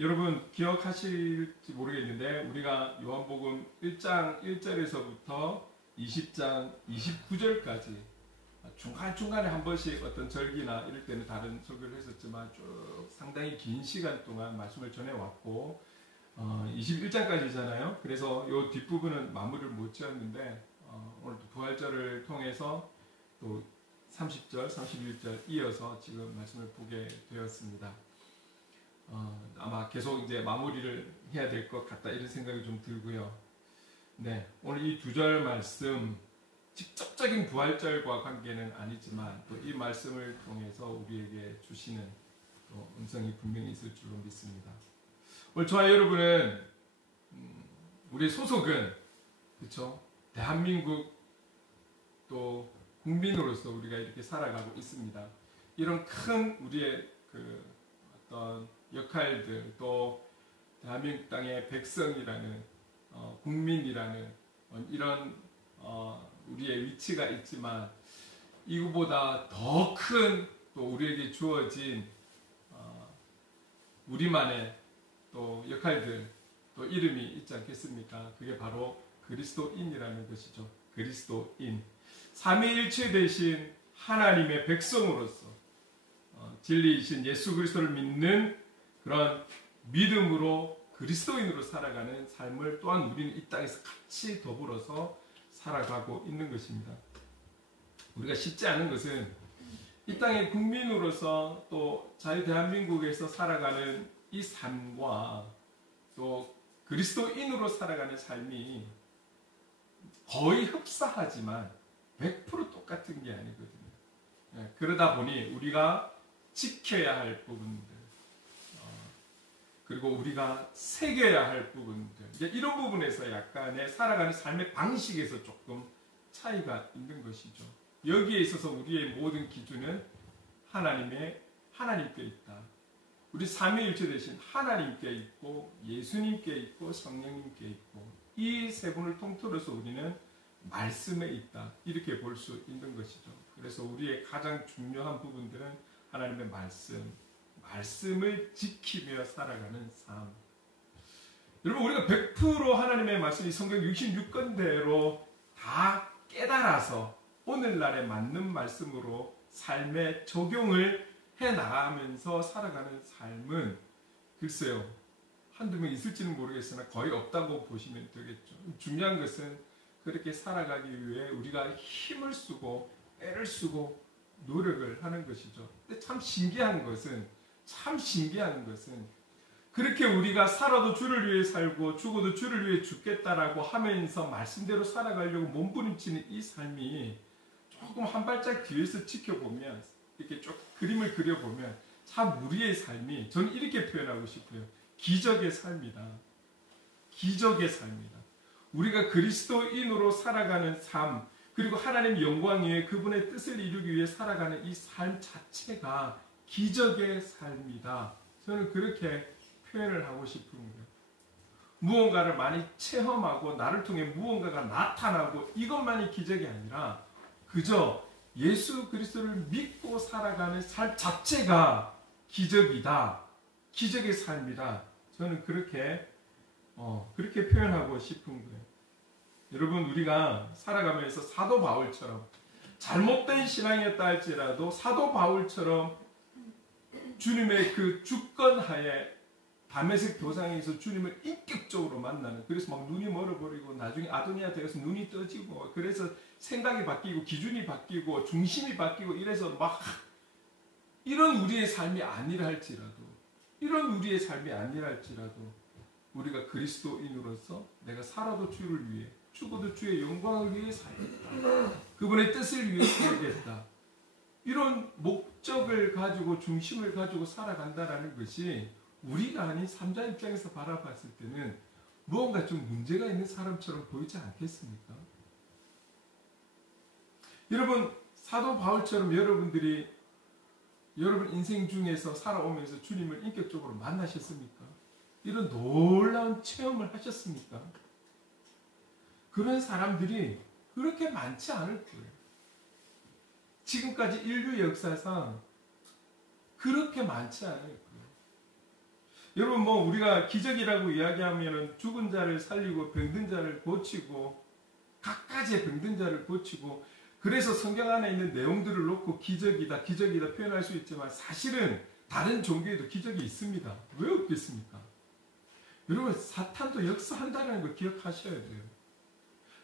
여러분 기억하실지 모르겠는데 우리가 요한복음 1장 1절에서부터 20장 29절까지 중간중간에 한 번씩 어떤 절기나 이럴 때는 다른 설교를 했었지만 쭉 상당히 긴 시간 동안 말씀을 전해왔고 21장까지잖아요. 그래서 요 뒷부분은 마무리를 못 지었는데 오늘 또 부활절을 통해서 또 30절, 31절 이어서 지금 말씀을 보게 되었습니다. 아마 계속 이제 마무리를 해야 될 것 같다 이런 생각이 좀 들고요. 네, 오늘 이 두 절 말씀 직접적인 부활절과 관계는 아니지만 또 이 말씀을 통해서 우리에게 주시는 또 음성이 분명히 있을 줄로 믿습니다. 오늘 저와 여러분은 우리 소속은 그렇죠? 대한민국 또 국민으로서 우리가 이렇게 살아가고 있습니다. 이런 큰 우리의 그 어떤 역할들 또 대한민국 땅의 백성이라는 국민이라는 이런 우리의 위치가 있지만 이거보다 더 큰 또 우리에게 주어진 우리만의 또 역할들 또 이름이 있지 않겠습니까? 그게 바로 그리스도인이라는 것이죠. 그리스도인 삼위일체 되신 하나님의 백성으로서 진리이신 예수 그리스도를 믿는 그런 믿음으로 그리스도인으로 살아가는 삶을 또한 우리는 이 땅에서 같이 더불어서 살아가고 있는 것입니다. 우리가 쉽지 않은 것은 이 땅의 국민으로서 또 자유 대한민국에서 살아가는 이 삶과 또 그리스도인으로 살아가는 삶이 거의 흡사하지만 100% 똑같은 게 아니거든요. 그러다 보니 우리가 지켜야 할 부분들 그리고 우리가 새겨야 할 부분들 이제 이런 부분에서 약간의 살아가는 삶의 방식에서 조금 차이가 있는 것이죠. 여기에 있어서 우리의 모든 기준은 하나님께 있다. 우리 삼위일체 되신 하나님께 있고 예수님께 있고 성령님께 있고 이 세 분을 통틀어서 우리는 말씀에 있다. 이렇게 볼 수 있는 것이죠. 그래서 우리의 가장 중요한 부분들은 하나님의 말씀을 지키며 살아가는 삶. 여러분 우리가 100% 하나님의 말씀이 성경 66권대로 다 깨달아서 오늘날에 맞는 말씀으로 삶에 적용을 해나가면서 살아가는 삶은 글쎄요 한두 명 있을지는 모르겠으나 거의 없다고 보시면 되겠죠. 중요한 것은 그렇게 살아가기 위해 우리가 힘을 쓰고 애를 쓰고 노력을 하는 것이죠. 근데 참 신기한 것은 그렇게 우리가 살아도 주를 위해 살고 죽어도 주를 위해 죽겠다라고 하면서 말씀대로 살아가려고 몸부림치는 이 삶이 조금 한 발짝 뒤에서 지켜보면 이렇게 쭉 그림을 그려보면 참 우리의 삶이 저는 이렇게 표현하고 싶어요. 기적의 삶이다. 기적의 삶이다. 우리가 그리스도인으로 살아가는 삶 그리고 하나님 영광 위에 그분의 뜻을 이루기 위해 살아가는 이 삶 자체가 기적의 삶이다. 저는 그렇게 표현을 하고 싶은 거예요. 무언가를 많이 체험하고 나를 통해 무언가가 나타나고 이것만이 기적이 아니라 그저 예수 그리스도를 믿고 살아가는 삶 자체가 기적이다. 기적의 삶이다. 저는 그렇게 표현하고 싶은 거예요. 여러분 우리가 살아가면서 사도 바울처럼 잘못된 신앙이었다 할지라도 사도 바울처럼 주님의 그 주권하에 다메섹 도상에서 주님을 인격적으로 만나는 그래서 막 눈이 멀어버리고 나중에 아도니아 되어서 눈이 떠지고 그래서 생각이 바뀌고 기준이 바뀌고 중심이 바뀌고 이래서 막 이런 우리의 삶이 아니라 할지라도 우리가 그리스도인으로서 내가 살아도 주를 위해 죽어도 주의 영광을 위해 살겠다. 그분의 뜻을 위해 살겠다. 이런 목적을 가지고 중심을 가지고 살아간다라는 것이 우리가 아닌 삼자 입장에서 바라봤을 때는 무언가 좀 문제가 있는 사람처럼 보이지 않겠습니까? 여러분 사도 바울처럼 여러분들이 여러분 인생 중에서 살아오면서 주님을 인격적으로 만나셨습니까? 이런 놀라운 체험을 하셨습니까? 그런 사람들이 그렇게 많지 않을 거예요. 지금까지 인류 역사상 그렇게 많지 않을 거예요. 여러분 뭐 우리가 기적이라고 이야기하면은 죽은 자를 살리고 병든 자를 고치고 각가지의 병든 자를 고치고 그래서 성경 안에 있는 내용들을 놓고 기적이다 기적이다 표현할 수 있지만 사실은 다른 종교에도 기적이 있습니다. 왜 없겠습니까? 여러분 사탄도 역사한다는 걸 기억하셔야 돼요.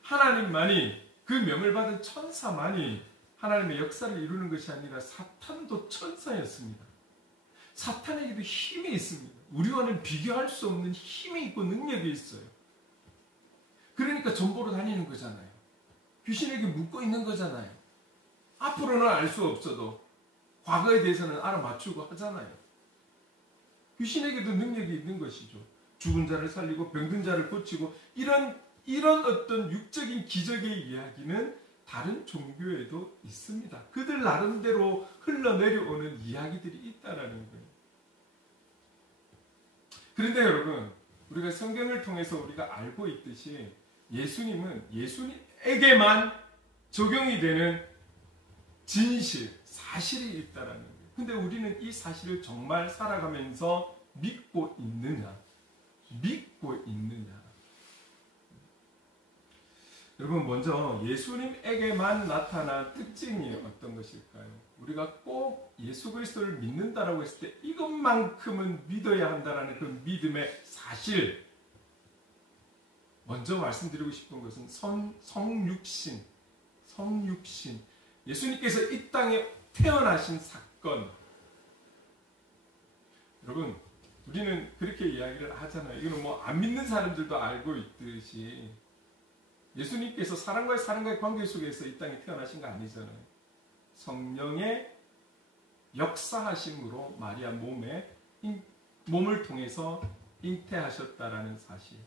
하나님만이 그 명을 받은 천사만이 하나님의 역사를 이루는 것이 아니라 사탄도 천사였습니다. 사탄에게도 힘이 있습니다. 우리와는 비교할 수 없는 힘이 있고 능력이 있어요. 그러니까 전보로 다니는 거잖아요. 귀신에게 묶고 있는 거잖아요. 앞으로는 알 수 없어도 과거에 대해서는 알아맞추고 하잖아요. 귀신에게도 능력이 있는 것이죠. 죽은 자를 살리고 병든 자를 고치고 이런 어떤 육적인 기적의 이야기는 다른 종교에도 있습니다. 그들 나름대로 흘러내려오는 이야기들이 있다라는 거예요. 그런데 여러분, 우리가 성경을 통해서 우리가 알고 있듯이 예수님은 예수님에게만 적용이 되는 진실, 사실이 있다라는 거예요. 근데 우리는 이 사실을 정말 살아가면서 믿고 있느냐? 여러분 먼저 예수님에게만 나타난 특징이 어떤 것일까요? 우리가 꼭 예수 그리스도를 믿는다라고 했을 때 이것만큼은 믿어야 한다라는 그 믿음의 사실 먼저 말씀드리고 싶은 것은 성육신 예수님께서 이 땅에 태어나신 사건. 여러분 우리는 그렇게 이야기를 하잖아요. 이거는 뭐 안 믿는 사람들도 알고 있듯이 예수님께서 사람과의 관계 속에서 이 땅에 태어나신 거 아니잖아요. 성령의 역사하심으로 마리아 몸을 통해서 잉태하셨다라는 사실.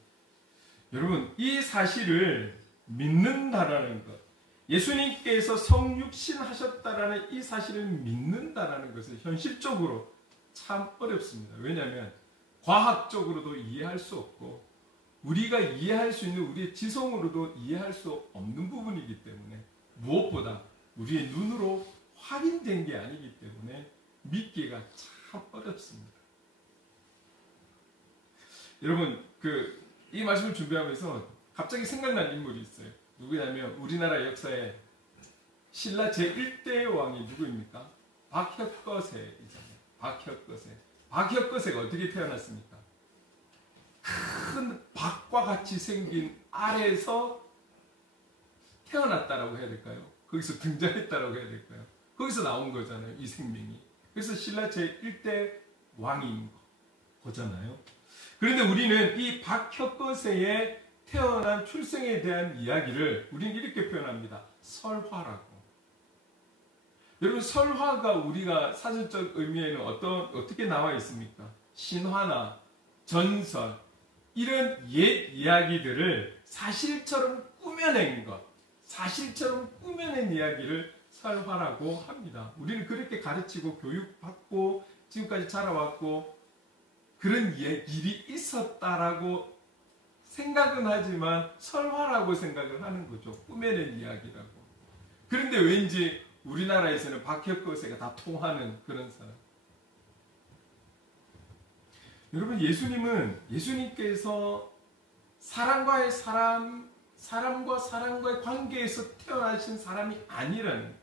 여러분 이 사실을 믿는다라는 것, 예수님께서 성육신하셨다라는 이 사실을 믿는다라는 것은 현실적으로 참 어렵습니다. 왜냐하면 과학적으로도 이해할 수 없고 우리가 이해할 수 있는 우리의 지성으로도 이해할 수 없는 부분이기 때문에 무엇보다 우리의 눈으로 확인된 게 아니기 때문에 믿기가 참 어렵습니다. 여러분 이 말씀을 준비하면서 갑자기 생각난 인물이 있어요. 누구냐면 우리나라 역사에 신라 제1대 왕이 누구입니까? 박혁거세이잖아요. 박혁거세가 어떻게 태어났습니까? 큰 박과 같이 생긴 알에서 태어났다라고 해야 될까요? 거기서 등장했다라고 해야 될까요? 거기서 나온 거잖아요. 이 생명이. 그래서 신라 제1대 왕인 거잖아요. 그런데 우리는 이 박혁거세의 태어난 출생에 대한 이야기를 우리는 이렇게 표현합니다. 설화라고. 여러분 설화가 우리가 사전적 의미에는 어떻게 나와 있습니까? 신화나 전설 이런 옛 이야기들을 사실처럼 꾸며낸 것, 사실처럼 꾸며낸 이야기를 설화라고 합니다. 우리는 그렇게 가르치고 교육받고 지금까지 자라왔고 그런 일이 있었다라고 생각은 하지만 설화라고 생각을 하는 거죠. 꾸며낸 이야기라고. 그런데 왠지 우리나라에서는 박혁거세가 다 통하는 그런 사람. 여러분 예수님께서 사람과 사람과의 관계에서 태어나신 사람이 아니라는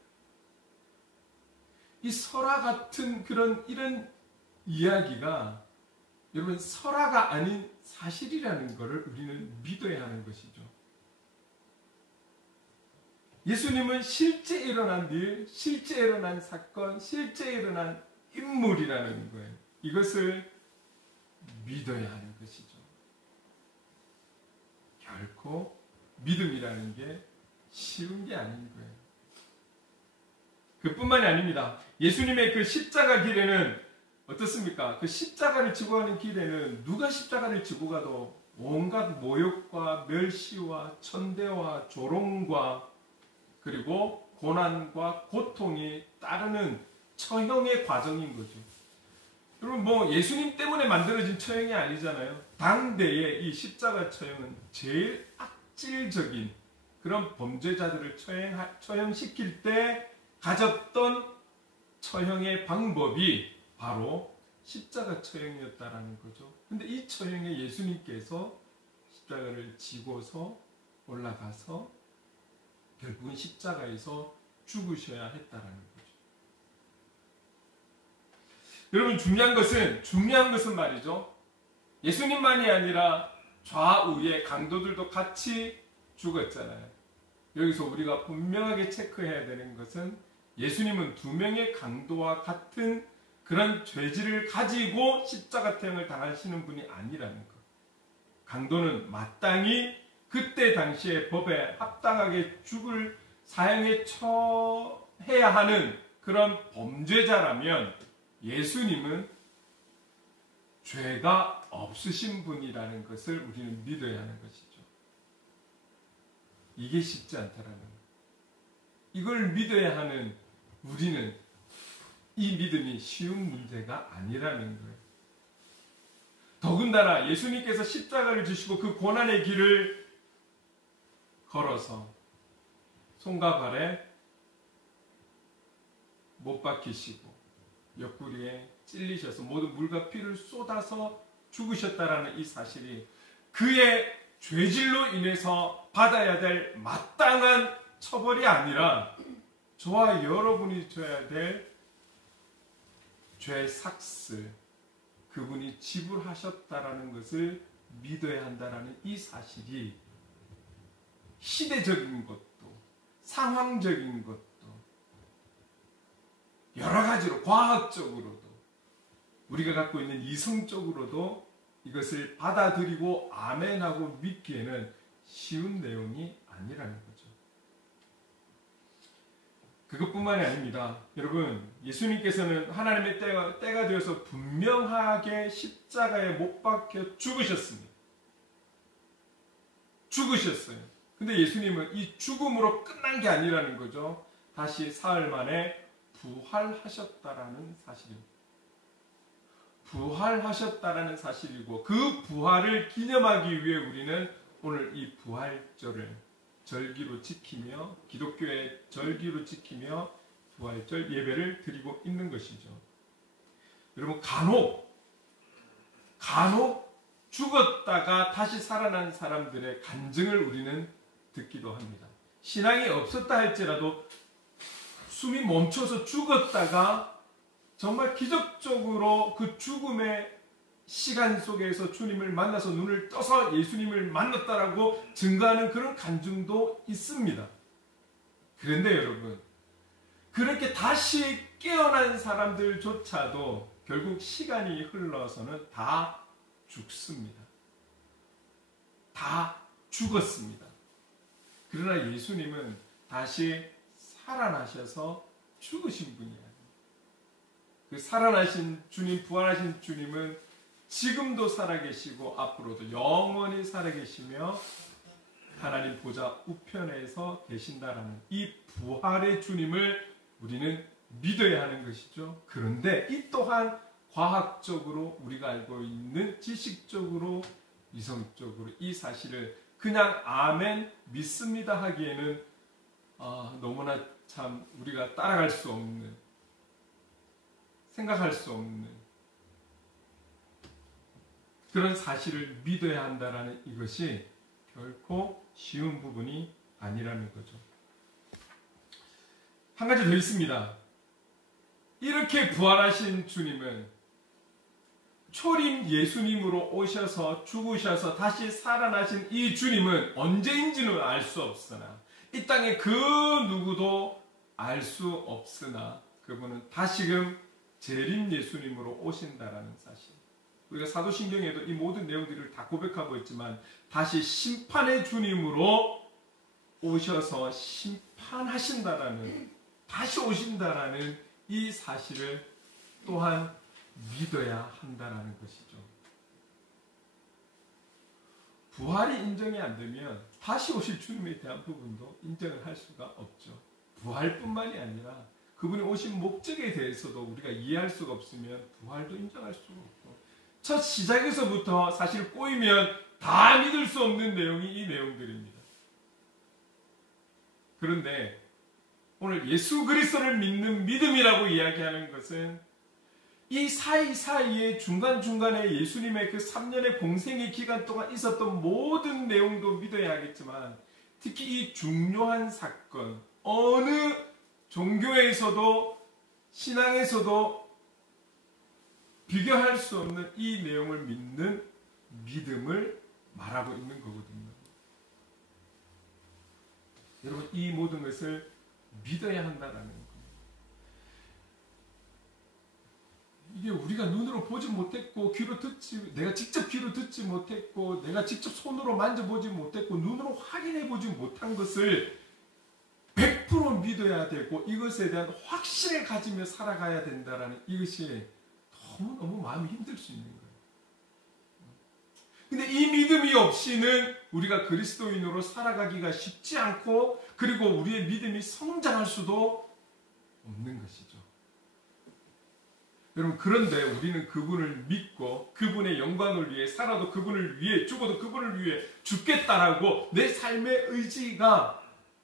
이 설화 같은 이런 이야기가 여러분 설화가 아닌 사실이라는 것을 우리는 믿어야 하는 것이죠. 예수님은 실제 일어난 일, 실제 일어난 사건, 실제 일어난 인물이라는 거예요. 이것을 믿어야 하는 것이죠. 결코 믿음이라는 게 쉬운 게 아닌 거예요. 그뿐만이 아닙니다. 예수님의 그 십자가 길에는 어떻습니까? 그 십자가를 지고 가는 길에는 누가 십자가를 지고 가도 온갖 모욕과 멸시와 천대와 조롱과 그리고 고난과 고통이 따르는 처형의 과정인 거죠. 여러분 예수님 때문에 만들어진 처형이 아니잖아요. 당대의 이 십자가 처형은 제일 악질적인 그런 범죄자들을 처형시킬 때 가졌던 처형의 방법이 바로 십자가 처형이었다라는 거죠. 근데 이 처형에 예수님께서 십자가를 지고서 올라가서 결국은 십자가에서 죽으셔야 했다라는 거죠. 여러분, 중요한 것은 말이죠. 예수님만이 아니라 좌우의 강도들도 같이 죽었잖아요. 여기서 우리가 분명하게 체크해야 되는 것은 예수님은 두 명의 강도와 같은 그런 죄질을 가지고 십자가태형을 당하시는 분이 아니라는 것. 강도는 마땅히 그때 당시에 법에 합당하게 죽을 사형에 처해야 하는 그런 범죄자라면 예수님은 죄가 없으신 분이라는 것을 우리는 믿어야 하는 것이죠. 이게 쉽지 않다라는 것. 이걸 믿어야 하는 우리는 이 믿음이 쉬운 문제가 아니라는 거예요. 더군다나 예수님께서 십자가를 지시고 그 고난의 길을 걸어서 손과 발에 못 박히시고 옆구리에 찔리셔서 모든 물과 피를 쏟아서 죽으셨다라는 이 사실이 그의 죄질로 인해서 받아야 될 마땅한 처벌이 아니라 저와 여러분이 져야 될 죄 삭슬, 그분이 지불하셨다라는 것을 믿어야 한다라는 이 사실이 시대적인 것도 상황적인 것도 여러 가지로 과학적으로도 우리가 갖고 있는 이성적으로도 이것을 받아들이고 아멘하고 믿기에는 쉬운 내용이 아니라는 거죠. 그것뿐만이 아닙니다. 여러분, 예수님께서는 하나님의 때가 되어서 분명하게 십자가에 못 박혀 죽으셨습니다. 죽으셨어요. 근데 예수님은 이 죽음으로 끝난 게 아니라는 거죠. 다시 사흘 만에 부활하셨다라는 사실입니다. 부활하셨다라는 사실이고 그 부활을 기념하기 위해 우리는 오늘 이 부활절을 절기로 지키며 기독교의 절기로 지키며 부활절 예배를 드리고 있는 것이죠. 여러분, 간혹 죽었다가 다시 살아난 사람들의 간증을 우리는 듣기도 합니다. 신앙이 없었다 할지라도 숨이 멈춰서 죽었다가 정말 기적적으로 그 죽음의 시간 속에서 주님을 만나서 눈을 떠서 예수님을 만났다라고 증거하는 그런 간증도 있습니다. 그런데 여러분, 그렇게 다시 깨어난 사람들조차도 결국 시간이 흘러서는 다 죽습니다. 다 죽었습니다. 그러나 예수님은 다시 살아나셔서 죽으신 분이에요. 그 살아나신 주님, 부활하신 주님은 지금도 살아계시고 앞으로도 영원히 살아계시며 하나님 보좌 우편에서 계신다라는 이 부활의 주님을 우리는 믿어야 하는 것이죠. 그런데 이 또한 과학적으로 우리가 알고 있는 지식적으로 이성적으로 이 사실을 그냥 아멘 믿습니다 하기에는 너무나 참 우리가 따라갈 수 없는, 생각할 수 없는 그런 사실을 믿어야 한다는 이것이 결코 쉬운 부분이 아니라는 거죠. 한 가지 더 있습니다. 이렇게 부활하신 주님은 초림 예수님으로 오셔서 죽으셔서 다시 살아나신 이 주님은 언제인지는 알 수 없으나 이 땅에 그 누구도 알 수 없으나 그분은 다시금 재림 예수님으로 오신다라는 사실. 우리가 사도신경에도 이 모든 내용들을 다 고백하고 있지만 다시 심판의 주님으로 오셔서 심판하신다라는, 다시 오신다라는 이 사실을 또한 믿어야 한다라는 것이죠. 부활이 인정이 안 되면 다시 오실 주님에 대한 부분도 인정을 할 수가 없죠. 부활뿐만이 아니라 그분이 오신 목적에 대해서도 우리가 이해할 수가 없으면 부활도 인정할 수가 없고, 첫 시작에서부터 사실 꼬이면 다 믿을 수 없는 내용이 이 내용들입니다. 그런데 오늘 예수 그리스도를 믿는 믿음이라고 이야기하는 것은 이 사이사이에 중간중간에 예수님의 그 3년의 공생의 기간 동안 있었던 모든 내용도 믿어야 하겠지만 특히 이 중요한 사건, 어느 종교에서도 신앙에서도 비교할 수 없는 이 내용을 믿는 믿음을 말하고 있는 거거든요. 여러분, 이 모든 것을 믿어야 한다는 거예요. 이게 우리가 눈으로 보지 못했고 내가 직접 귀로 듣지 못했고 내가 직접 손으로 만져보지 못했고 눈으로 확인해보지 못한 것을 100% 믿어야 되고 이것에 대한 확신을 가지며 살아가야 된다는 이것이 너무너무 마음이 힘들 수 있는 거예요. 근데 이 믿음이 없이는 우리가 그리스도인으로 살아가기가 쉽지 않고 그리고 우리의 믿음이 성장할 수도 없는 것이죠. 여러분, 그런데 우리는 그분을 믿고 그분의 영광을 위해 살아도 그분을 위해 죽어도 그분을 위해 죽겠다라고 내 삶의 의지가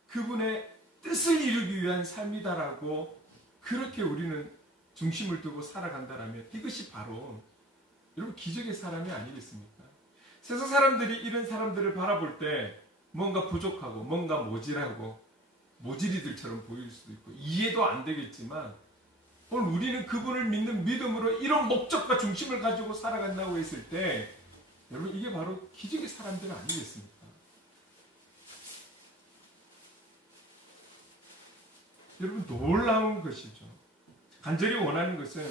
그분의 뜻을 이루기 위한 삶이다라고 그렇게 우리는 중심을 두고 살아간다라면 이것이 바로 여러분 기적의 사람이 아니겠습니까? 세상 사람들이 이런 사람들을 바라볼 때 뭔가 부족하고 뭔가 모질하고 모질이들처럼 보일 수도 있고 이해도 안 되겠지만 오늘 우리는 그분을 믿는 믿음으로 이런 목적과 중심을 가지고 살아간다고 했을 때 여러분 이게 바로 기적의 사람들 아니겠습니까? 여러분 놀라운 것이죠. 간절히 원하는 것은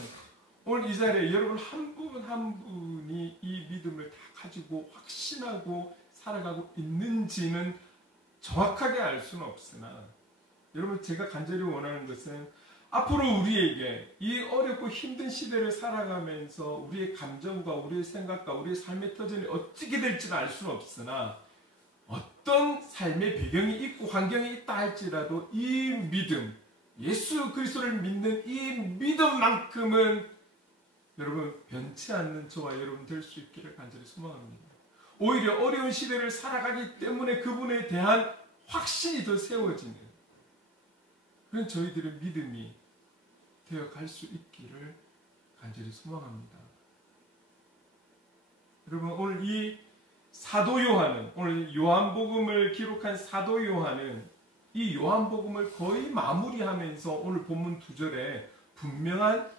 오늘 이 자리에 여러분 한 분 한 분이 이 믿음을 다 가지고 확신하고 살아가고 있는지는 정확하게 알 수는 없으나 여러분 제가 간절히 원하는 것은 앞으로 우리에게 이 어렵고 힘든 시대를 살아가면서 우리의 감정과 우리의 생각과 우리의 삶의 터전이 어떻게 될지는 알 수는 없으나 어떤 삶의 배경이 있고 환경이 있다 할지라도 이 믿음, 예수 그리스도를 믿는 이 믿음만큼은 여러분 변치 않는 저와 여러분 될 수 있기를 간절히 소망합니다. 오히려 어려운 시대를 살아가기 때문에 그분에 대한 확신이 더 세워지는 그런 저희들의 믿음이 되어갈 수 있기를 간절히 소망합니다. 여러분 오늘 이 사도 요한은 오늘 요한복음을 기록한 사도 요한은 이 요한복음을 거의 마무리하면서 오늘 본문 2절에 분명한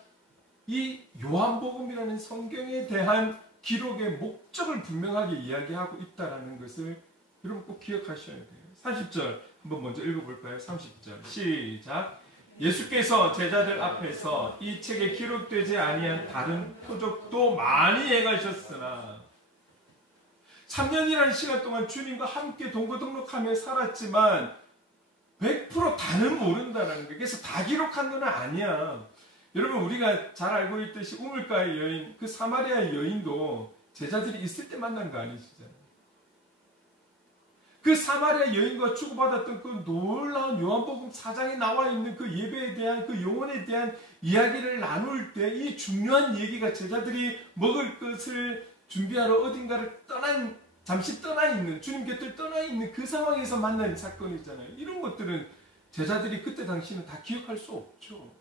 이 요한복음이라는 성경에 대한 기록의 목적을 분명하게 이야기하고 있다는 것을 여러분 꼭 기억하셔야 돼요. 30절 한번 먼저 읽어볼까요? 30절 시작. 예수께서 제자들 앞에서 이 책에 기록되지 아니한 다른 표적도 많이 행하셨으나 3년이라는 시간 동안 주님과 함께 동거동록하며 살았지만 100% 다는 모른다는 거예요. 그래서 다 기록한 건 아니야. 여러분 우리가 잘 알고 있듯이 우물가의 여인, 그 사마리아 여인도 제자들이 있을 때 만난 거 아니시잖아요. 그 사마리아 여인과 주고받았던 그 놀라운 요한복음 4장에 나와 있는 그 예배에 대한 그 영혼에 대한 이야기를 나눌 때 이 중요한 얘기가 제자들이 먹을 것을 준비하러 어딘가를 잠시 떠나 있는 주님 곁을 떠나 있는 그 상황에서 만난 사건이잖아요. 이런 것들은 제자들이 그때 당시는 다 기억할 수 없죠.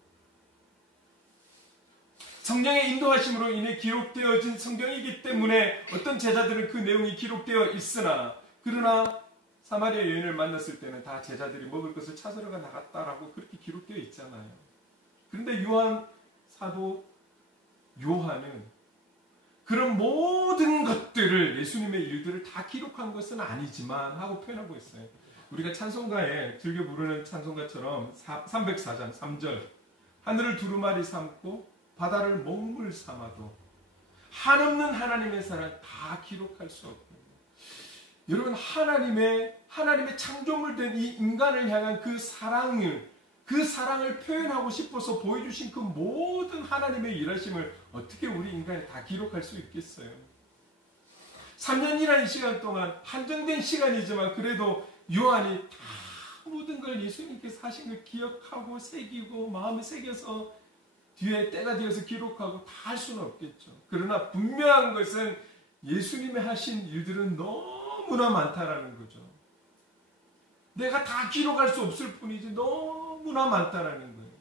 성령의 인도하심으로 인해 기록되어진 성경이기 때문에 어떤 제자들은 그 내용이 기록되어 있으나 그러나 사마리아 여인을 만났을 때는 다 제자들이 먹을 것을 찾으러 나갔다라고 그렇게 기록되어 있잖아요. 그런데 사도 요한은 그런 모든 것들을 예수님의 일들을 다 기록한 것은 아니지만 하고 표현하고 있어요. 우리가 찬송가에 즐겨 부르는 찬송가처럼 304장 3절 하늘을 두루마리 삼고 바다를 먹물 삼아도 한없는 하나님의 사랑 다 기록할 수 없고 여러분 하나님의 창조물 된 이 인간을 향한 그 사랑을 표현하고 싶어서 보여주신 그 모든 하나님의 일하심을 어떻게 우리 인간이 다 기록할 수 있겠어요? 3년이라는 시간 동안 한정된 시간이지만 그래도 요한이 다 모든 걸 예수님께서 하신 걸 기억하고 새기고 마음에 새겨서 뒤에 때가 되어서 기록하고 다 할 수는 없겠죠. 그러나 분명한 것은 예수님이 하신 일들은 너무나 많다라는 거죠. 내가 다 기록할 수 없을 뿐이지 너무나 많다라는 거예요.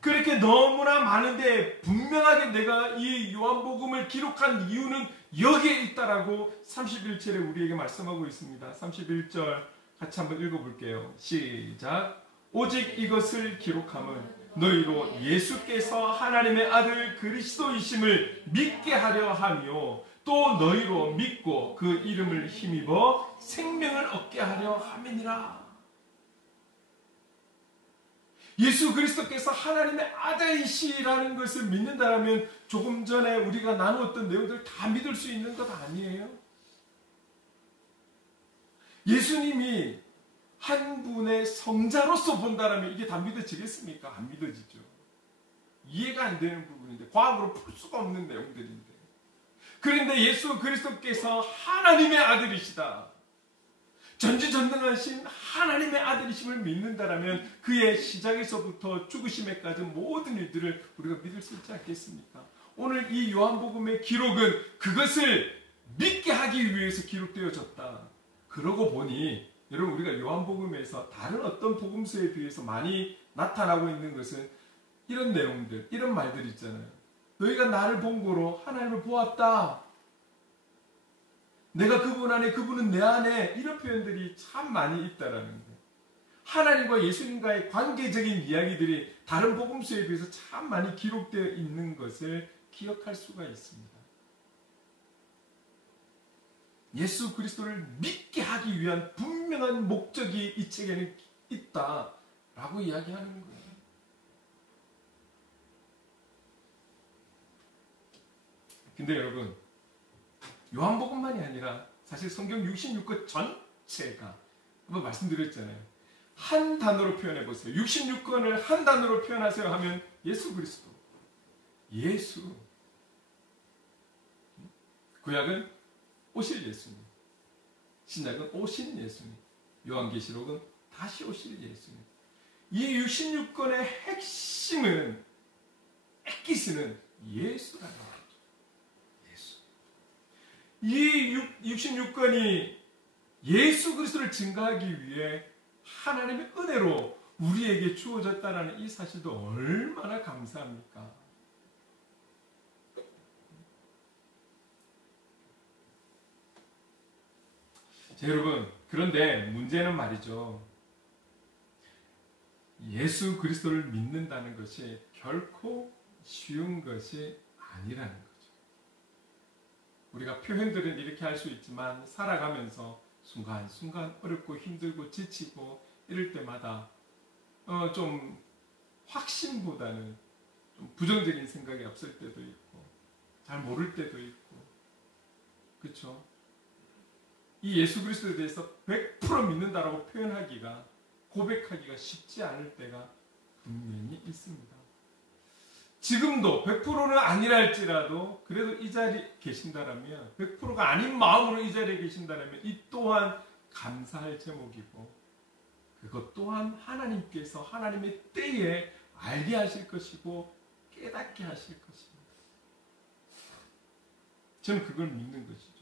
그렇게 너무나 많은데 분명하게 내가 이 요한복음을 기록한 이유는 여기에 있다라고 31절에 우리에게 말씀하고 있습니다. 31절 같이 한번 읽어볼게요. 시작. 오직 이것을 기록함은 너희로 예수께서 하나님의 아들 그리스도이심을 믿게 하려 하며 또 너희로 믿고 그 이름을 힘입어 생명을 얻게 하려 함이니라. 예수 그리스도께서 하나님의 아들이시라는 것을 믿는다면 조금 전에 우리가 나누었던 내용들 다 믿을 수 있는 것 아니에요? 예수님이 한 분의 성자로서 본다면 이게 다 믿어지겠습니까? 안 믿어지죠. 이해가 안 되는 부분인데, 과학으로 풀 수가 없는 내용들인데. 그런데 예수 그리스도께서 하나님의 아들이시다, 전지전능하신 하나님의 아들이심을 믿는다라면 그의 시작에서부터 죽으심에까지 모든 일들을 우리가 믿을 수 있지 않겠습니까? 오늘 이 요한복음의 기록은 그것을 믿게 하기 위해서 기록되어졌다. 그러고 보니 여러분, 우리가 요한복음에서 다른 어떤 복음서에 비해서 많이 나타나고 있는 것은 이런 내용들, 이런 말들 있잖아요. 너희가 나를 본 거로 하나님을 보았다. 내가 그분 안에, 그분은 내 안에, 이런 표현들이 참 많이 있다라는 거예요. 하나님과 예수님과의 관계적인 이야기들이 다른 복음서에 비해서 참 많이 기록되어 있는 것을 기억할 수가 있습니다. 예수 그리스도를 믿게 하기 위한 분명한 목적이 이 책에는 있다라고 이야기하는 거예요. 근데 여러분, 요한복음만이 아니라 사실 성경 66권 전체가 한번 말씀드렸잖아요. 한 단어로 표현해 보세요. 66권을 한 단어로 표현하세요 하면 예수 그리스도. 예수. 구약은 오실 예수님, 신약은 오신 예수님, 요한계시록은 다시 오실 예수님. 이 66권의 핵심은, 액기스는 예수라는 거죠. 예수. 이 66권이 예수 그리스도를 증거하기 위해 하나님의 은혜로 우리에게 주어졌다는 이 사실도 얼마나 감사합니까? 자, 여러분, 그런데 문제는 말이죠. 예수 그리스도를 믿는다는 것이 결코 쉬운 것이 아니라는 거죠. 우리가 표현들은 이렇게 할 수 있지만 살아가면서 순간순간 어렵고 힘들고 지치고 이럴 때마다 좀 확신보다는 좀 부정적인 생각이 앞설 때도 있고 잘 모를 때도 있고, 그렇죠? 이 예수 그리스도에 대해서 100% 믿는다라고 표현하기가, 고백하기가 쉽지 않을 때가 분명히 있습니다. 지금도 100%는 아니라 할지라도 그래도 이 자리에 계신다라면, 100%가 아닌 마음으로 이 자리에 계신다라면 이 또한 감사할 제목이고, 그것 또한 하나님께서 하나님의 때에 알게 하실 것이고 깨닫게 하실 것입니다. 저는 그걸 믿는 것이죠.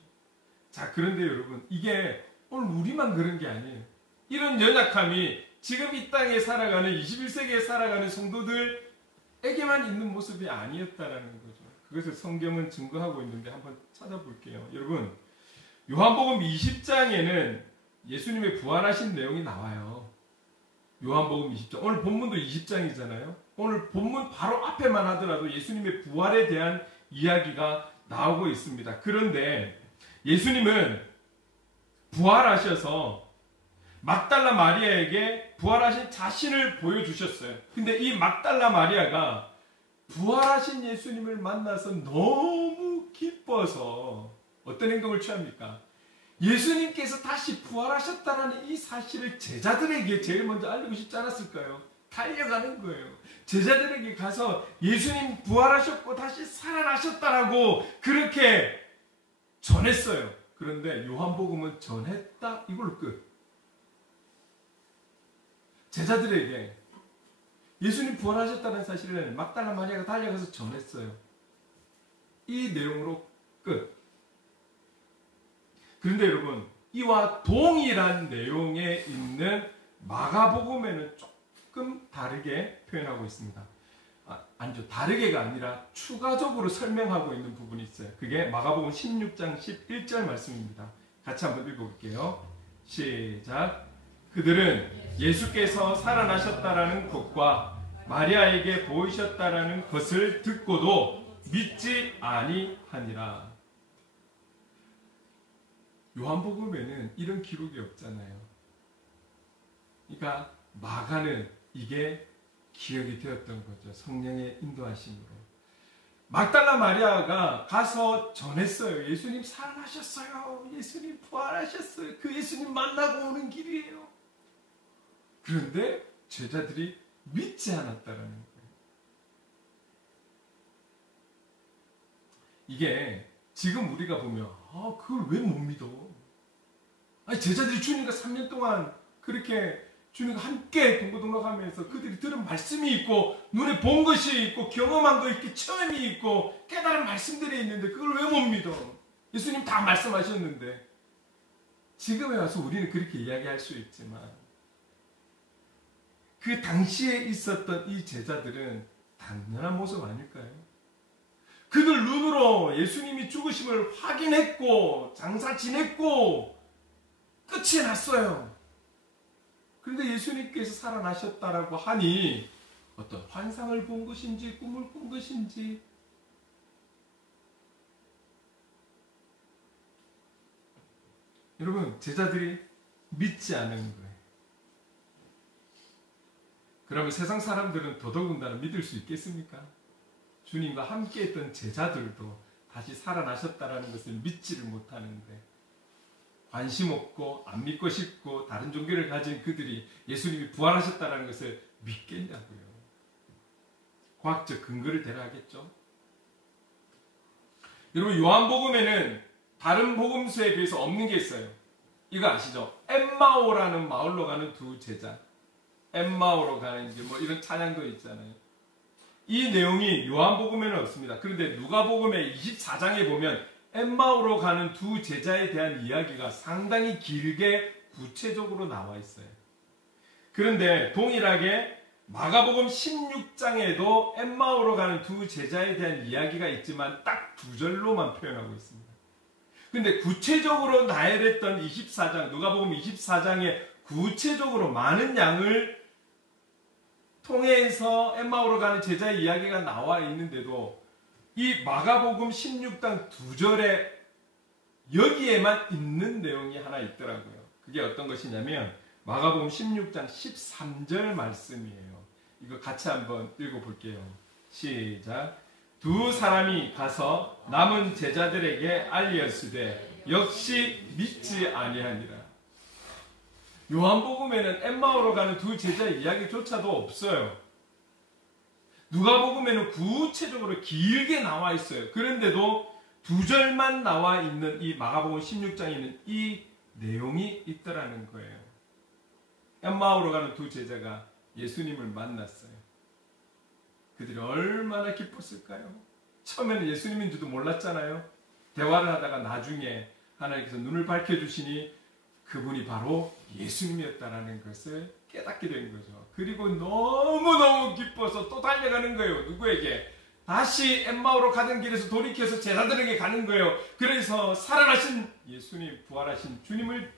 자, 그런데 여러분, 이게 오늘 우리만 그런 게 아니에요. 이런 연약함이 지금 이 땅에 살아가는 21세기에 살아가는 성도들에게만 있는 모습이 아니었다라는 거죠. 그것을 성경은 증거하고 있는데 한번 찾아볼게요. 여러분, 요한복음 20장에는 예수님의 부활하신 내용이 나와요. 요한복음 20장. 오늘 본문도 20장이잖아요. 오늘 본문 바로 앞에만 하더라도 예수님의 부활에 대한 이야기가 나오고 있습니다. 그런데 예수님은 부활하셔서 막달라 마리아에게 부활하신 자신을 보여주셨어요. 근데 이 막달라 마리아가 부활하신 예수님을 만나서 너무 기뻐서 어떤 행동을 취합니까? 예수님께서 다시 부활하셨다는 이 사실을 제자들에게 제일 먼저 알리고 싶지 않았을까요? 달려가는 거예요. 제자들에게 가서 예수님 부활하셨고 다시 살아나셨다라고 그렇게 전했어요. 그런데 요한복음은 전했다 이걸로 끝. 제자들에게 예수님 부활하셨다는 사실을 막달라 마리아가 달려가서 전했어요. 이 내용으로 끝. 그런데 여러분, 이와 동일한 내용에 있는 마가복음에는 조금 다르게 표현하고 있습니다. 아니죠. 다르게가 아니라 추가적으로 설명하고 있는 부분이 있어요. 그게 마가복음 16장 11절 말씀입니다. 같이 한번 읽어볼게요. 시작. 그들은 예수께서 살아나셨다라는 것과 마리아에게 보이셨다라는 것을 듣고도 믿지 아니하니라. 요한복음에는 이런 기록이 없잖아요. 그러니까 마가는 이게 기억이 되었던 거죠. 성령의 인도하심으로. 막달라 마리아가 가서 전했어요. 예수님 살아나셨어요. 예수님 부활하셨어요. 그 예수님 만나고 오는 길이에요. 그런데 제자들이 믿지 않았다라는 거예요. 이게 지금 우리가 보면 그걸 왜 못 믿어? 아니, 제자들이 주님과 3년 동안 그렇게 주님과 함께 동고동락하면서 그들이 들은 말씀이 있고 눈에 본 것이 있고 경험한 거 있고 체험이 있고 깨달은 말씀들이 있는데 그걸 왜 못 믿어? 예수님 다 말씀하셨는데. 지금에 와서 우리는 그렇게 이야기할 수 있지만 그 당시에 있었던 이 제자들은 단순한 모습 아닐까요? 그들 눈으로 예수님이 죽으심을 확인했고 장사 지냈고 끝이 났어요. 그런데 예수님께서 살아나셨다라고 하니 어떤 환상을 본 것인지 꿈을 꾼 것인지 여러분 제자들이 믿지 않은 거예요. 그러면 세상 사람들은 더더군다나 믿을 수 있겠습니까? 주님과 함께했던 제자들도 다시 살아나셨다라는 것을 믿지를 못하는데 관심 없고 안 믿고 싶고 다른 종교를 가진 그들이 예수님이 부활하셨다라는 것을 믿겠냐고요. 과학적 근거를 대라 하겠죠. 여러분 요한복음에는 다른 복음서에 비해서 없는 게 있어요. 이거 아시죠? 엠마오라는 마을로 가는 두 제자. 엠마오로 가는 게 뭐 이런 찬양도 있잖아요. 이 내용이 요한복음에는 없습니다. 그런데 누가복음의 24장에 보면 엠마오로 가는 두 제자에 대한 이야기가 상당히 길게 구체적으로 나와 있어요. 그런데 동일하게 마가복음 16장에도 엠마오로 가는 두 제자에 대한 이야기가 있지만 딱 두 절로만 표현하고 있습니다. 근데 구체적으로 나열했던 24장, 누가복음 24장에 구체적으로 많은 양을 통해서 엠마오로 가는 제자의 이야기가 나와 있는데도 이 마가복음 16장 2절에 여기에만 있는 내용이 하나 있더라고요. 그게 어떤 것이냐면 마가복음 16장 13절 말씀이에요. 이거 같이 한번 읽어볼게요. 시작. 두 사람이 가서 남은 제자들에게 알리었으되 역시 믿지 아니하니라. 요한복음에는 엠마오로 가는 두 제자의 이야기조차도 없어요. 누가복음에는 구체적으로 길게 나와 있어요. 그런데도 두 절만 나와 있는 이 마가복음 16장에는 이 내용이 있더라는 거예요. 엠마오로 가는 두 제자가 예수님을 만났어요. 그들이 얼마나 기뻤을까요? 처음에는 예수님인 줄도 몰랐잖아요. 대화를 하다가 나중에 하나님께서 눈을 밝혀주시니 그분이 바로 예수님이었다는 것을 깨닫게 된 거죠. 그리고 너무너무 기뻐서 또 달려가는 거예요. 누구에게? 다시 엠마오로 가던 길에서 돌이켜서 제자들에게 가는 거예요. 그래서 살아나신 예수님, 부활하신 주님을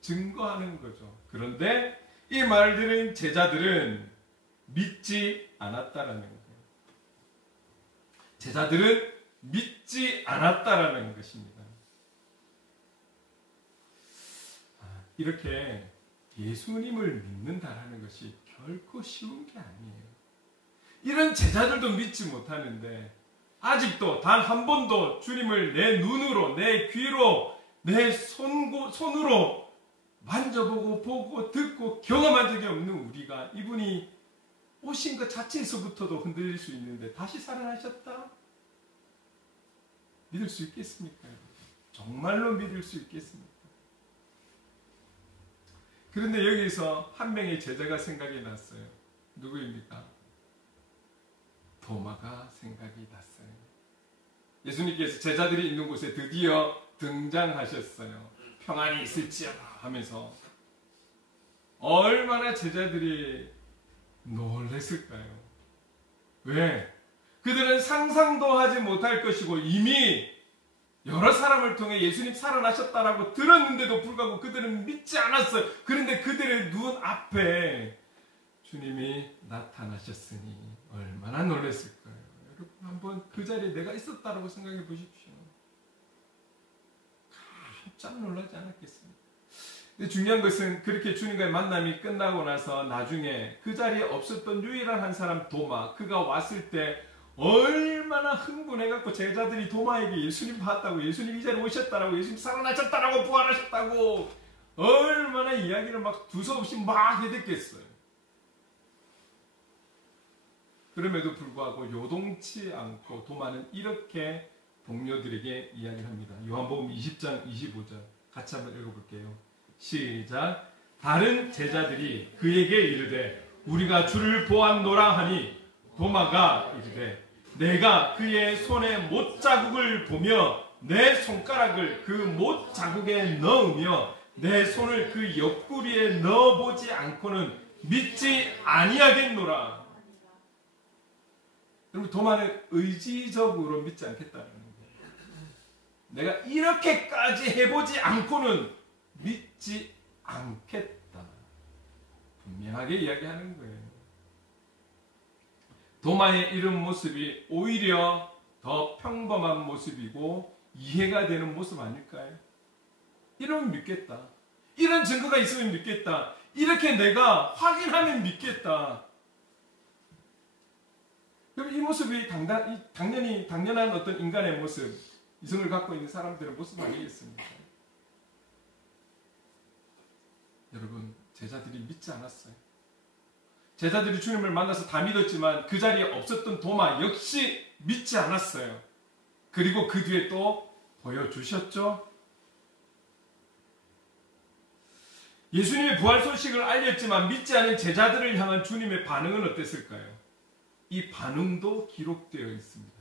증거하는 거죠. 그런데 이 말들은 제자들은 믿지 않았다라는 거예요. 제자들은 믿지 않았다라는 것입니다. 이렇게 예수님을 믿는다라는 것이 결코 쉬운 게 아니에요. 이런 제자들도 믿지 못하는데 아직도 단 한 번도 주님을 내 눈으로, 내 귀로, 내 손으로 만져보고 보고 듣고 경험한 적이 없는 우리가 이분이 오신 것 자체에서부터도 흔들릴 수 있는데 다시 살아나셨다? 믿을 수 있겠습니까? 정말로 믿을 수 있겠습니까? 그런데 여기서 한 명의 제자가 생각이 났어요. 누구입니까? 도마가 생각이 났어요. 예수님께서 제자들이 있는 곳에 드디어 등장하셨어요. 평안이 있을지어다 하면서 얼마나 제자들이 놀랬을까요? 왜? 그들은 상상도 하지 못할 것이고 이미 여러 사람을 통해 예수님 살아나셨다라고 들었는데도 불구하고 그들은 믿지 않았어요. 그런데 그들의 눈 앞에 주님이 나타나셨으니 얼마나 놀랐을까요? 여러분 한번 그 자리에 내가 있었다라고 생각해 보십시오. 깜짝 놀라지 않았겠습니까? 근데 중요한 것은 그렇게 주님과의 만남이 끝나고 나서 나중에 그 자리에 없었던 유일한 한 사람 도마, 그가 왔을 때 얼마나 흥분해갖고 제자들이 도마에게 예수님 봤다고, 예수님 이 자리에 오셨다라고, 예수님 살아나셨다라고, 부활하셨다고 얼마나 이야기를 막 두서없이 막 해댔겠어요. 그럼에도 불구하고 요동치 않고 도마는 이렇게 동료들에게 이야기를 합니다. 요한복음 20장 25절 같이 한번 읽어볼게요. 시작. 다른 제자들이 그에게 이르되 우리가 주를 보았노라 하니 도마가 이르되 내가 그의 손에 못자국을 보며 내 손가락을 그 못자국에 넣으며 내 손을 그 옆구리에 넣어보지 않고는 믿지 아니하겠노라. 여러분 도마는 의지적으로 믿지 않겠다는 거예요. 내가 이렇게까지 해보지 않고는 믿지 않겠다. 분명하게 이야기하는 거예요. 도마의 이런 모습이 오히려 더 평범한 모습이고 이해가 되는 모습 아닐까요? 이러면 믿겠다. 이런 증거가 있으면 믿겠다. 이렇게 내가 확인하면 믿겠다. 이 모습이 당연한 어떤 인간의 모습, 이성을 갖고 있는 사람들의 모습 아니겠습니까? 여러분, 제자들이 믿지 않았어요. 제자들이 주님을 만나서 다 믿었지만 그 자리에 없었던 도마 역시 믿지 않았어요. 그리고 그 뒤에 또 보여주셨죠. 예수님의 부활 소식을 알렸지만 믿지 않은 제자들을 향한 주님의 반응은 어땠을까요? 이 반응도 기록되어 있습니다.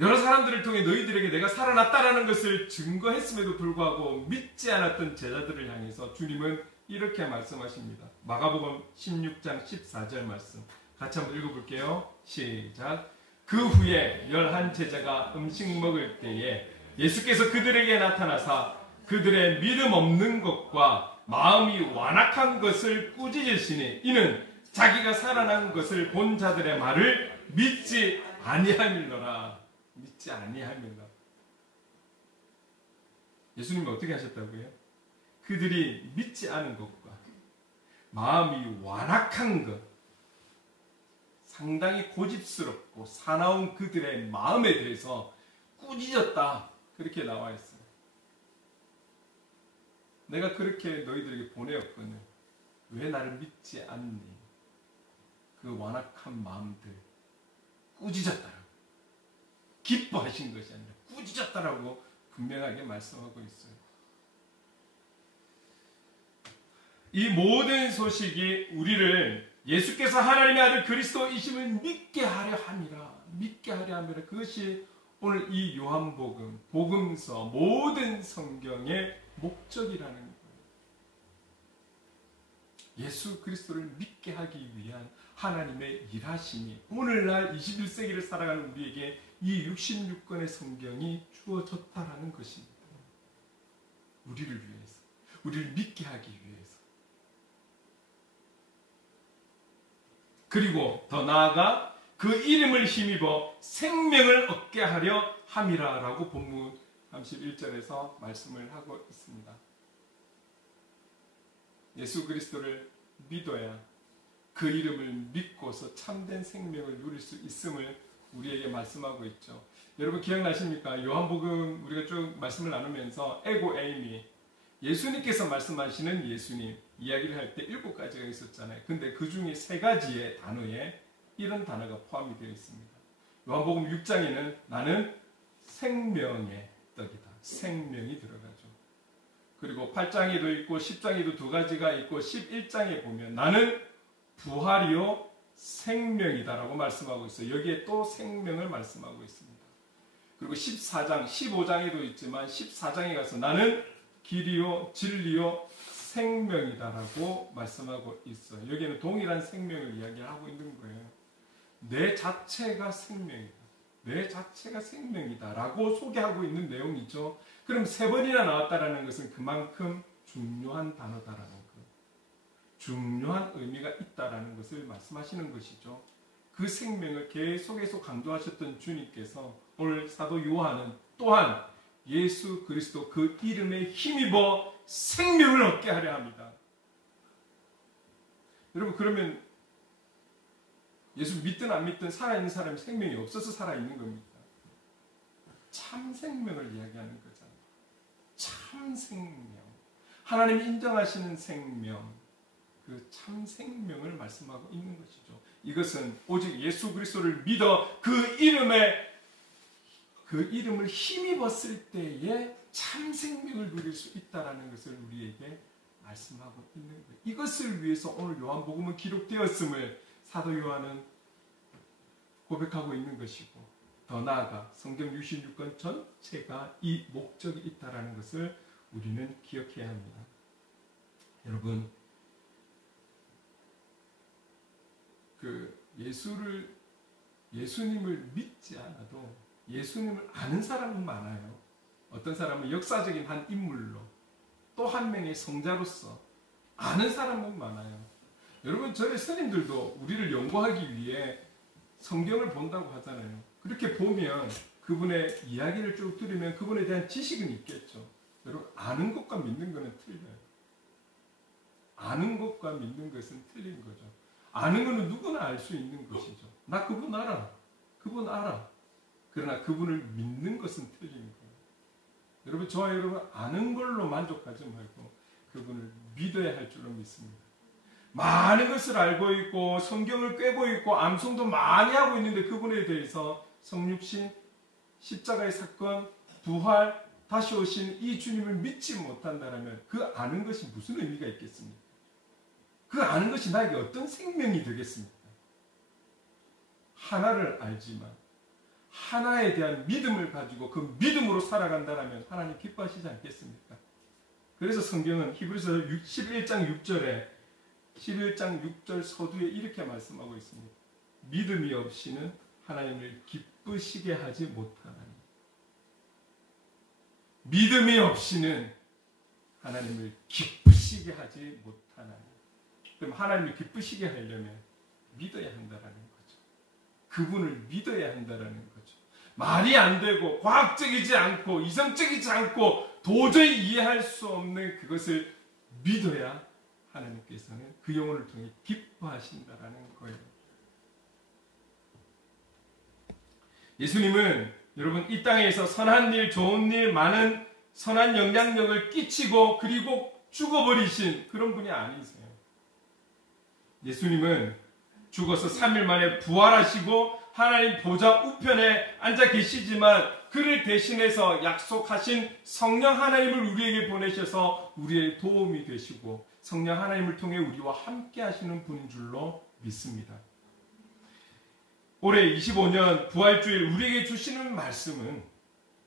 여러 사람들을 통해 너희들에게 내가 살아났다라는 것을 증거했음에도 불구하고 믿지 않았던 제자들을 향해서 주님은 이렇게 말씀하십니다. 마가복음 16장 14절 말씀 같이 한번 읽어볼게요. 시작. 그 후에 11제자가 음식 먹을 때에 예수께서 그들에게 나타나사 그들의 믿음 없는 것과 마음이 완악한 것을 꾸짖으시니 이는 자기가 살아난 것을 본 자들의 말을 믿지 아니함이로라. 믿지 아니함이로라. 예수님이 어떻게 하셨다고요? 그들이 믿지 않은 것과 마음이 완악한 것, 상당히 고집스럽고 사나운 그들의 마음에 대해서 꾸짖었다. 그렇게 나와 있어요. 내가 그렇게 너희들에게 보내었거늘 왜 나를 믿지 않니? 그 완악한 마음들 꾸짖었다라고, 기뻐하신 것이 아니라 꾸짖었다라고 분명하게 말씀하고 있어요. 이 모든 소식이 우리를 예수께서 하나님의 아들 그리스도이심을 믿게 하려 함이라. 믿게 하려 함이라. 그것이 오늘 이 요한복음, 복음서, 모든 성경의 목적이라는 거예요. 예수 그리스도를 믿게 하기 위한 하나님의 일하심이 오늘날 21세기를 살아가는 우리에게 이 66권의 성경이 주어졌다라는 것입니다. 우리를 위해서, 우리를 믿게 하기 위해서. 그리고 더 나아가 그 이름을 힘입어 생명을 얻게 하려 함이라 라고 본문 31절에서 말씀을 하고 있습니다. 예수 그리스도를 믿어야 그 이름을 믿고서 참된 생명을 누릴 수 있음을 우리에게 말씀하고 있죠. 여러분 기억나십니까? 요한복음 우리가 쭉 말씀을 나누면서 에고 에이미, 예수님께서 말씀하시는 예수님 이야기를 할 때 7가지가 있었잖아요. 근데 그 중에 3가지의 단어에 이런 단어가 포함이 되어 있습니다. 요한복음 6장에는 나는 생명의 떡이다. 생명이 들어가죠. 그리고 8장에도 있고 10장에도 2가지가 있고 11장에 보면 나는 부활이요 생명이다라고 말씀하고 있어요. 여기에 또 생명을 말씀하고 있습니다. 그리고 14장, 15장에도 있지만 14장에 가서 나는 길이요 진리요 생명이다라고 말씀하고 있어요. 여기는 동일한 생명을 이야기하고 있는 거예요. 내 자체가 생명이다. 내 자체가 생명이다라고 소개하고 있는 내용이죠. 그럼 3번이나 나왔다라는 것은 그만큼 중요한 단어다라는 것, 중요한 의미가 있다라는 것을 말씀하시는 것이죠. 그 생명을 계속해서 강조하셨던 주님께서 오늘 사도 요한은 또한 예수 그리스도 그 이름에 힘입어 생명을 얻게 하려 합니다. 여러분, 그러면 예수 믿든 안 믿든 살아있는 사람이 생명이 없어서 살아있는 겁니다. 참 생명을 이야기하는 거잖아요. 참 생명. 하나님이 인정하시는 생명. 그 참 생명을 말씀하고 있는 것이죠. 이것은 오직 예수 그리스도를 믿어 그 이름을 힘입었을 때에 참 생명을 누릴 수 있다는 것을 우리에게 말씀하고 있는 거예요. 이것을 위해서 오늘 요한복음은 기록되었음을 사도 요한은 고백하고 있는 것이고, 더 나아가 성경 66권 전체가 이 목적이 있다는 것을 우리는 기억해야 합니다. 여러분, 예수님을 믿지 않아도 예수님을 아는 사람은 많아요. 어떤 사람은 역사적인 한 인물로, 또 한 명의 성자로서 아는 사람은 많아요. 여러분, 저희 스님들도 우리를 연구하기 위해 성경을 본다고 하잖아요. 그렇게 보면 그분의 이야기를 쭉 들으면 그분에 대한 지식은 있겠죠. 여러분, 아는 것과 믿는 것은 틀려요. 아는 것과 믿는 것은 틀린 거죠. 아는 것은 누구나 알 수 있는 것이죠. 나 그분 알아. 그분 알아. 그러나 그분을 믿는 것은 틀린 거예요. 여러분, 저와 여러분 아는 걸로 만족하지 말고 그분을 믿어야 할 줄로 믿습니다. 많은 것을 알고 있고 성경을 꿰고 있고 암송도 많이 하고 있는데 그분에 대해서 성육신, 십자가의 사건, 부활, 다시 오신 이 주님을 믿지 못한다면 그 아는 것이 무슨 의미가 있겠습니까? 그 아는 것이 나에게 어떤 생명이 되겠습니까? 하나를 알지만 하나에 대한 믿음을 가지고 그 믿음으로 살아간다면 하나님 기뻐하시지 않겠습니까? 그래서 성경은 히브리서 11장 6절 서두에 이렇게 말씀하고 있습니다. 믿음이 없이는 하나님을 기쁘시게 하지 못하나니. 믿음이 없이는 하나님을 기쁘시게 하지 못하나니. 그럼 하나님을 기쁘시게 하려면 믿어야 한다는 거죠. 그분을 믿어야 한다는 거죠. 말이 안 되고 과학적이지 않고 이성적이지 않고 도저히 이해할 수 없는 그것을 믿어야 하나님께서는 그 영혼을 통해 기뻐하신다라는 거예요. 예수님은 여러분 이 땅에서 선한 일, 좋은 일, 많은 선한 영향력을 끼치고 그리고 죽어버리신 그런 분이 아니세요. 예수님은 죽어서 3일 만에 부활하시고 하나님 보좌 우편에 앉아 계시지만 그를 대신해서 약속하신 성령 하나님을 우리에게 보내셔서 우리의 도움이 되시고 성령 하나님을 통해 우리와 함께 하시는 분인 줄로 믿습니다. 올해 25년 부활주일 우리에게 주시는 말씀은,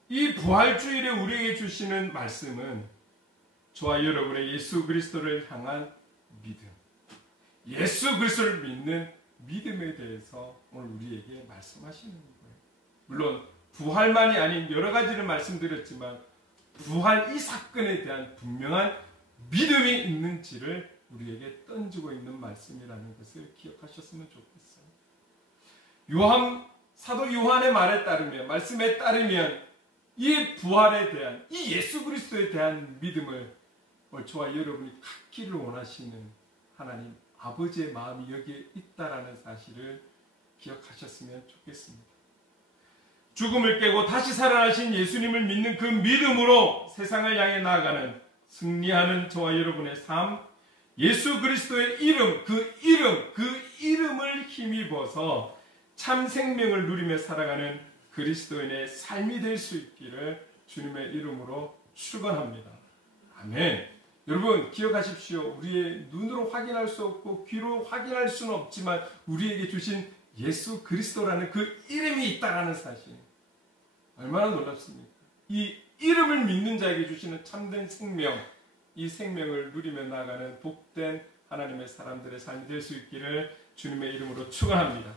이 부활주일에 우리에게 주시는 말씀은 저와 여러분의 예수 그리스도를 향한 믿음, 예수 그리스도를 믿는 믿음에 대해서 오늘 우리에게 말씀하시는 거예요. 물론 부활만이 아닌 여러 가지를 말씀드렸지만 부활 이 사건에 대한 분명한 믿음이 있는지를 우리에게 던지고 있는 말씀이라는 것을 기억하셨으면 좋겠어요. 사도 요한의 말에 따르면, 말씀에 따르면 이 부활에 대한, 이 예수 그리스도에 대한 믿음을 저와 여러분이 갖기를 원하시는 하나님 아버지의 마음이 여기에 있다라는 사실을 기억하셨으면 좋겠습니다. 죽음을 깨고 다시 살아나신 예수님을 믿는 그 믿음으로 세상을 향해 나아가는 승리하는 저와 여러분의 삶, 예수 그리스도의 이름, 그 이름을 힘입어서 참 생명을 누리며 살아가는 그리스도인의 삶이 될 수 있기를 주님의 이름으로 축원합니다. 아멘. 여러분 기억하십시오. 우리의 눈으로 확인할 수 없고 귀로 확인할 수는 없지만 우리에게 주신 예수 그리스도라는 그 이름이 있다는 사실, 얼마나 놀랍습니까? 이 이름을 믿는 자에게 주시는 참된 생명, 이 생명을 누리며 나가는 복된 하나님의 사람들의 삶이 될 수 있기를 주님의 이름으로 축원합니다.